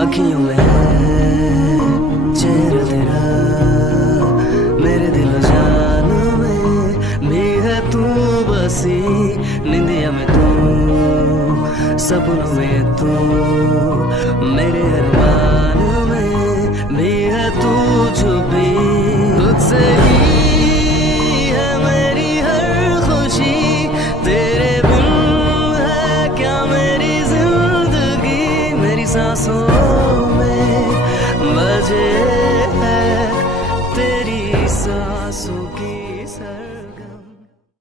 अखियों में है चेहरा तेरा, मेरे दिल जान में भी है तू बसी। निंदिया में तू, सपनों में तू, मेरे अरमान में भी है तू छुपी। तुझसे ही है मेरी हर खुशी, तेरे बिन है क्या मेरी जिंदगी। मेरी सांसों में बजे है तेरी सांसों की सर।